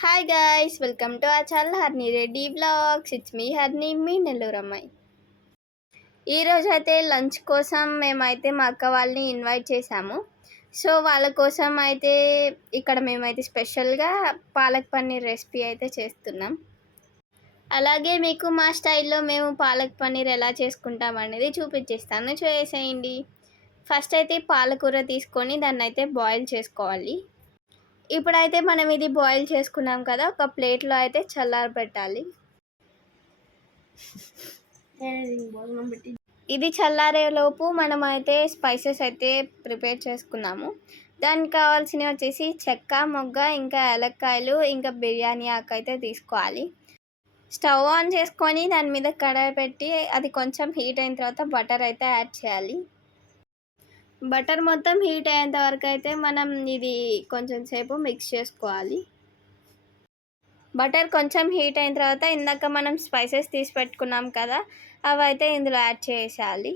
Hi guys, welcome to our channel Harni Reddy vlogs. It's me Harni, మీ నెల్లూరు అమ్మాయి. ఈరోజు అయితే లంచ్ కోసం మేమైతే మా అక్క వాళ్ళని ఇన్వైట్ చేసాము. సో వాళ్ళ కోసం అయితే ఇక్కడ మేమైతే స్పెషల్గా పాలక్ పన్నీర్ రెసిపీ అయితే చేస్తున్నాం. అలాగే మీకు మా స్టైల్లో మేము పాలక్ పన్నీర్ ఎలా చేసుకుంటాం అనేది చూపించేస్తాను, చూసేయండి. ఫస్ట్ అయితే పాలకూర తీసుకొని దాన్ని అయితే బాయిల్ చేసుకోవాలి. ఇప్పుడైతే మనం ఇది బాయిల్ చేసుకున్నాం కదా, ఒక ప్లేట్లో అయితే చల్లారబెట్టాలి. ఇది చల్లారేలోపు మనం అయితే స్పైసెస్ అయితే ప్రిపేర్ చేసుకున్నాము. దానికి కావాల్సినవి వచ్చేసి చెక్క, మొగ్గ, ఇంకా యాలక్కాయలు, ఇంకా బిర్యానీ ఆకు అయితే తీసుకోవాలి. స్టవ్ ఆన్ చేసుకొని దాని మీద కడాయి పెట్టి అది కొంచెం హీట్ అయిన తర్వాత బటర్ అయితే యాడ్ చేయాలి. బటర్ మొత్తం హీట్ అయ్యేంత వరకు అయితే మనం ఇది కొంచెం సేపు మిక్స్ చేసుకోవాలి. బటర్ కొంచెం హీట్ అయిన తర్వాత ఇందాక మనం స్పైసెస్ తీసి పెట్టుకున్నాం కదా, అవి అయితే ఇందులో యాడ్ చేసేయాలి.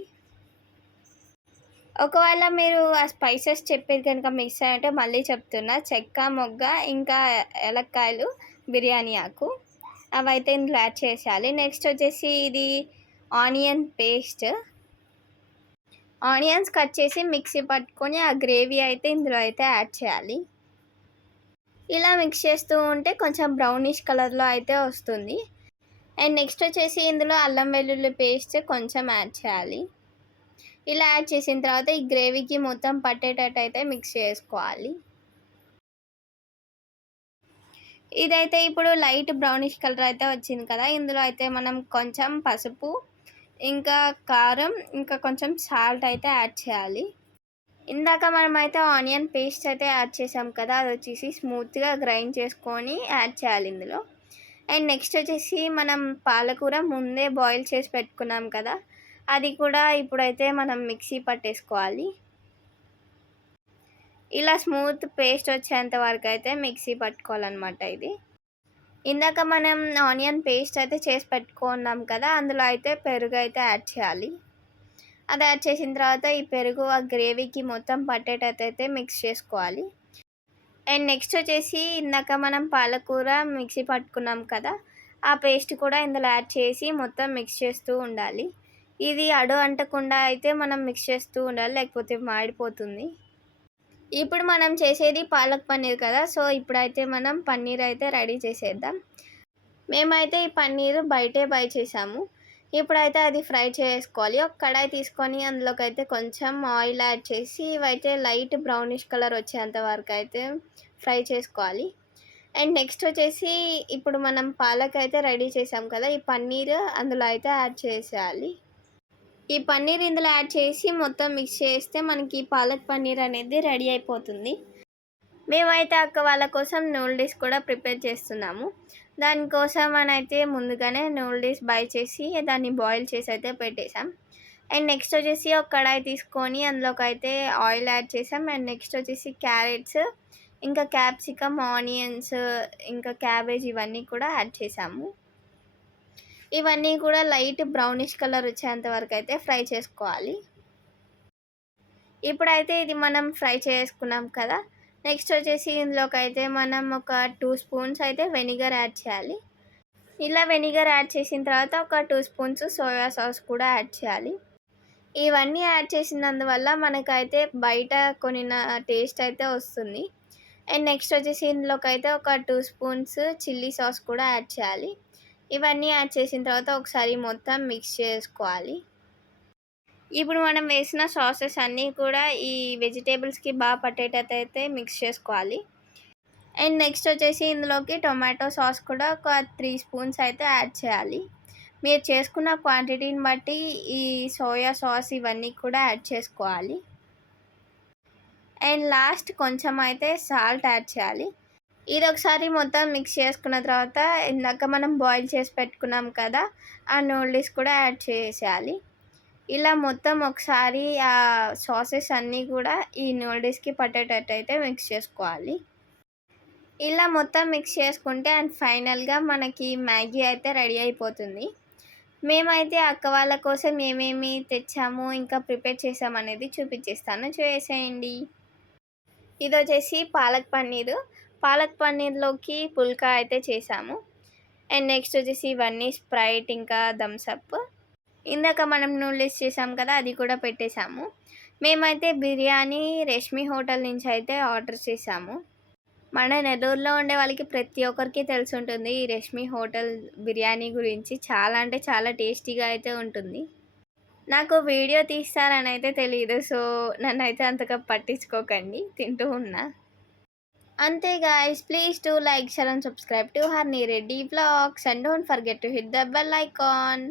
ఒకవేళ మీరు ఆ స్పైసెస్ చెప్పేది కనుక మిక్స్ అయ్యంటే మళ్ళీ చెప్తున్నా, చెక్క, మొగ్గ, ఇంకా యాలక్కాయలు, బిర్యానీ ఆకు, అవి అయితే ఇందులో యాడ్ చేసేయాలి. నెక్స్ట్ వచ్చేసి ఇది ఆనియన్ పేస్ట్. ఆనియన్స్ కట్ చేసి మిక్సీ పట్టుకొని ఆ గ్రేవీ అయితే ఇందులో అయితే యాడ్ చేయాలి. ఇలా మిక్స్ చేస్తూ ఉంటే కొంచెం బ్రౌనిష్ కలర్లో అయితే వస్తుంది. అండ్ నెక్స్ట్ వచ్చేసి ఇందులో అల్లం వెల్లుల్లి పేస్ట్ కొంచెం యాడ్ చేయాలి. ఇలా యాడ్ చేసిన తర్వాత ఈ గ్రేవీకి మొత్తం పట్టేటట్టు అయితే మిక్స్ చేసుకోవాలి. ఇదైతే ఇప్పుడు లైట్ బ్రౌనిష్ కలర్ అయితే వచ్చింది కదా, ఇందులో అయితే మనం కొంచెం పసుపు, ఇంకా కారం, ఇంకా కొంచెం సాల్ట్ అయితే యాడ్ చేయాలి. ఇందాక మనమైతే ఆనియన్ పేస్ట్ అయితే యాడ్ చేసాం కదా, అది వచ్చేసి స్మూత్గా గ్రైండ్ చేసుకొని యాడ్ చేయాలి ఇందులో. అండ్ నెక్స్ట్ వచ్చేసి మనం పాలకూర ముందే బాయిల్ చేసి పెట్టుకున్నాం కదా, అది కూడా ఇప్పుడైతే మనం మిక్సీ పట్టేసుకోవాలి. ఇలా స్మూత్ పేస్ట్ వచ్చేంత వరకు అయితే మిక్సీ పట్టుకోవాలన్నమాట. ఇది ఇందాక మనం ఆనియన్ పేస్ట్ అయితే చేసి పెట్టుకున్నాం కదా, అందులో అయితే పెరుగు అయితే యాడ్ చేయాలి. అది యాడ్ చేసిన తర్వాత ఈ పెరుగు ఆ గ్రేవీకి మొత్తం పట్టేటట్టు అయితే మిక్స్ చేసుకోవాలి. అండ్ నెక్స్ట్ వచ్చేసి ఇందాక మనం పాలకూర మిక్సీ పట్టుకున్నాం కదా, ఆ పేస్ట్ కూడా ఇందులో యాడ్ చేసి మొత్తం మిక్స్ చేస్తూ ఉండాలి. ఇది అడు అంటకుండా అయితే మనం మిక్స్ చేస్తూ ఉండాలి, లేకపోతే మాడిపోతుంది. ఇప్పుడు మనం చేసేది పాలక్ పన్నీర్ కదా, సో ఇప్పుడైతే మనం పన్నీర్ అయితే రెడీ చేసేద్దాం. మేమైతే ఈ పన్నీర్ బయటే బై చేసాము. ఇప్పుడైతే అది ఫ్రై చేసుకోవాలి. ఒక కడాయి తీసుకొని అందులోకి అయితే కొంచెం ఆయిల్ యాడ్ చేసి ఇవైతే లైట్ బ్రౌనిష్ కలర్ వచ్చేంత వరకు అయితే ఫ్రై చేసుకోవాలి. అండ్ నెక్స్ట్ వచ్చేసి ఇప్పుడు మనం పాలక్ అయితే రెడీ చేసాం కదా, ఈ పన్నీర్ అందులో అయితే యాడ్ చేసేయాలి. ఈ పన్నీర్ ఇందులో యాడ్ చేసి మొత్తం మిక్స్ చేస్తే మనకి పాలక్ పన్నీర్ అనేది రెడీ అయిపోతుంది. మేమైతే అక్క వాళ్ళ కోసం నూడిల్స్ కూడా ప్రిపేర్ చేస్తున్నాము. దానికోసం అని అయితే ముందుగానే నూడిల్స్ బై చేసి దాన్ని బాయిల్ చేసి అయితే పెట్టేసాం. అండ్ నెక్స్ట్ వచ్చేసి ఒక కడాయి తీసుకొని అందులోకి అయితే ఆయిల్ యాడ్ చేసాం. అండ్ నెక్స్ట్ వచ్చేసి క్యారెట్స్, ఇంకా క్యాప్సికమ్, ఆనియన్స్, ఇంకా క్యాబేజ్ ఇవన్నీ కూడా యాడ్ చేసాము. ఇవన్నీ కూడా లైట్ బ్రౌనిష్ కలర్ వచ్చేంత వరకు అయితే ఫ్రై చేసుకోవాలి. ఇప్పుడైతే ఇది మనం ఫ్రై చేసుకున్నాం కదా, నెక్స్ట్ వచ్చేసి ఇందులోకి అయితే మనం ఒక 2 స్పూన్స్ అయితే వెనిగర్ యాడ్ చేయాలి. ఇలా వెనిగర్ యాడ్ చేసిన తర్వాత ఒక 2 స్పూన్స్ సోయా సాస్ కూడా యాడ్ చేయాలి. ఇవన్నీ యాడ్ చేసినందువల్ల మనకైతే బయట కొనిన టేస్ట్ అయితే వస్తుంది. అండ్ నెక్స్ట్ వచ్చేసి ఇందులోకి అయితే ఒక 2 స్పూన్స్ చిల్లీ సాస్ కూడా యాడ్ చేయాలి. ఇవన్నీ యాడ్ చేసిన తర్వాత ఒకసారి మొత్తం మిక్స్ చేసుకోవాలి. ఇప్పుడు మనం వేసిన సాసెస్ అన్నీ కూడా ఈ వెజిటేబుల్స్కి బాగా పట్టేటట్టు అయితే మిక్స్ చేసుకోవాలి. అండ్ నెక్స్ట్ వచ్చేసి ఇందులోకి టొమాటో సాస్ కూడా ఒక 3 స్పూన్స్ అయితే యాడ్ చేయాలి. మీరు చేసుకున్న క్వాంటిటీని బట్టి ఈ సోయా సాస్ ఇవన్నీ కూడా యాడ్ చేసుకోవాలి. అండ్ లాస్ట్ కొంచెం అయితే సాల్ట్ యాడ్ చేయాలి. ఇది ఒకసారి మొత్తం మిక్స్ చేసుకున్న తర్వాత ఇందాక మనం బాయిల్ చేసి పెట్టుకున్నాం కదా, ఆ నూడిల్స్ కూడా యాడ్ చేసేయాలి. ఇలా మొత్తం ఒకసారి ఆ సాసెస్ అన్నీ కూడా ఈ నూడిల్స్కి పట్టేటట్టు అయితే మిక్స్ చేసుకోవాలి. ఇలా మొత్తం మిక్స్ చేసుకుంటే అండ్ ఫైనల్గా మనకి మ్యాగీ అయితే రెడీ అయిపోతుంది. మేమైతే అక్క వాళ్ళ కోసం ఏమేమి తెచ్చాము ఇంకా ప్రిపేర్ చేసాము అనేది చూపించేస్తాను, చూసేయండి. ఇది వచ్చేసి పాలక్ పన్నీరు. పాలక్ పన్నీర్‌లోకి పుల్కా అయితే చేశాము. అండ్ నెక్స్ట్ వచ్చేసి ఇవన్నీ స్ప్రైట్ ఇంకా థమ్స్ అప్. ఇందాక మనం నూడిల్స్ చేసాం కదా! అది కూడా పెట్టేసాము. మేమైతే బిర్యానీ రష్మి హోటల్ నుంచి అయితే ఆర్డర్ చేశాము. మన నెల్లూరులో ఉండే వాళ్ళకి ప్రతి ఒక్కరికి తెలిసుంటుంది ఈ రష్మి హోటల్ బిర్యానీ గురించి. చాలా అంటే చాలా టేస్టీగా అయితే ఉంటుంది. నాకు వీడియో తీస్తారని అయితే తెలీదు. సో, నన్నైతే అంతగా పట్టించుకోకండి. తింటూ ఉన్నా. అంతే guys, please do like, share and subscribe to Harni Reddy vlogs and don't forget to hit the bell icon.